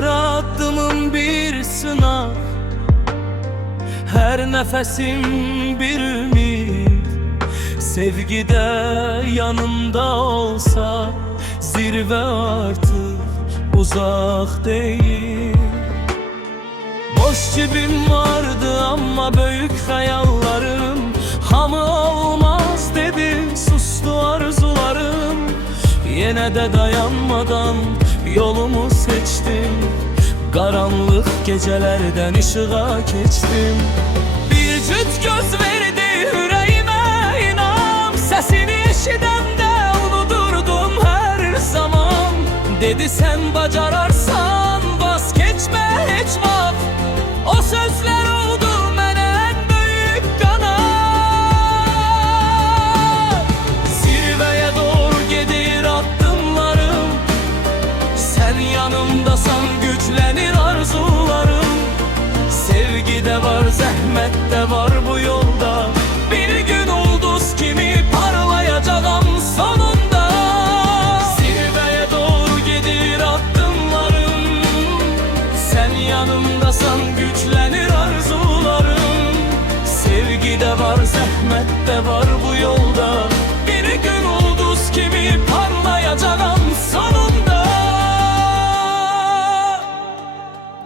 Her adımım bir sınav, her nefesim bir ümit. Sevgide yanımda olsa zirve artık uzak değil. Boş cebim vardı ama büyük hayallerim. Hamı olmaz dedi, sustu arzularım. Yine de dayanmadan yolumu seçtim. Karanlık gecelerden ışığa geçtim. Bir cüt göz verdi yüreğime, inan. Sesini eşidəndə unudurdum her zaman. Dedi sen bacararsan vazgeçme hiç vaxt. O sözler oldu mənə en büyük kanat. Zirveye doğru gedir adımlarım. Sen yanımdasan güçlenir arzularım. Sevgide var, zəhmət var bu yolda. Bir gün ulduz kimi parlayacağım sonunda. Zirveye doğru gedir adımlarım. Sen yanımdasan güçlenir arzularım. Sevgide var, zəhmət var bu yolda. Bir gün ulduz kimi parlayacağım sonunda.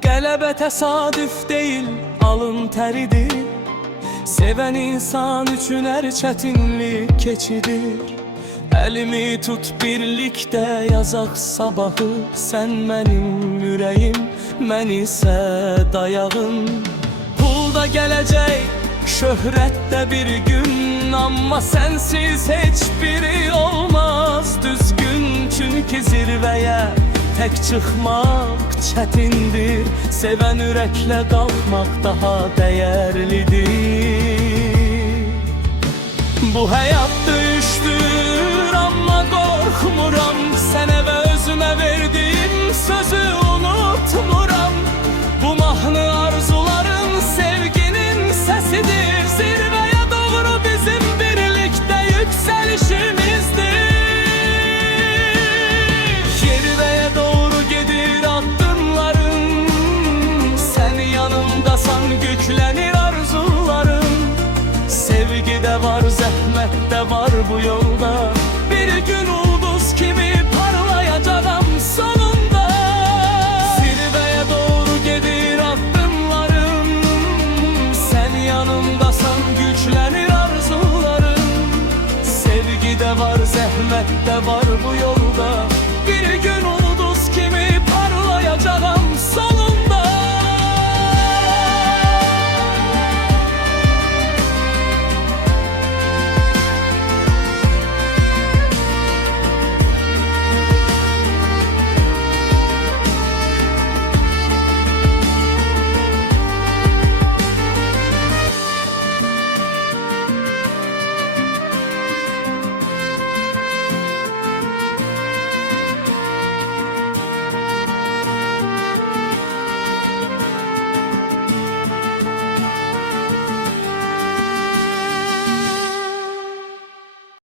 Qələbə təsadüf deyil, alın təridir. Seven insan üçün her çətinlik keçidir. Elimi tut birlikte yazaq sabahı. Sen mənim ürəyim, mən isə dayağım. Pul da gələcək, şöhrət də bir gün. Amma sensiz heç biri olmaz düzgün. Çünkü zirveye tek çıkmak çətindir. Seven ürəklə qalxmaq daha dəyərlidir. Bu həyat döyüşdür, amma qorxmuram. Sənə və özümə verdiyim sözü unutmuram. Bu mahnı arzuların, sevginin səsidir. Zirveye doğru bizim birlikte yükselişimizdir. Zirveye doğru gedir adımlarım. Sen yanımdasan güçlenir arzularım. Sevgide var, zəhmət de var bu yolda. Bir gün ulduz kimi parlayacağım sonunda. Zirveye doğru gedir adımlarım. Sen yanımdasan güçlenir arzularım. Sevgide var, zəhmət de var bu yolda.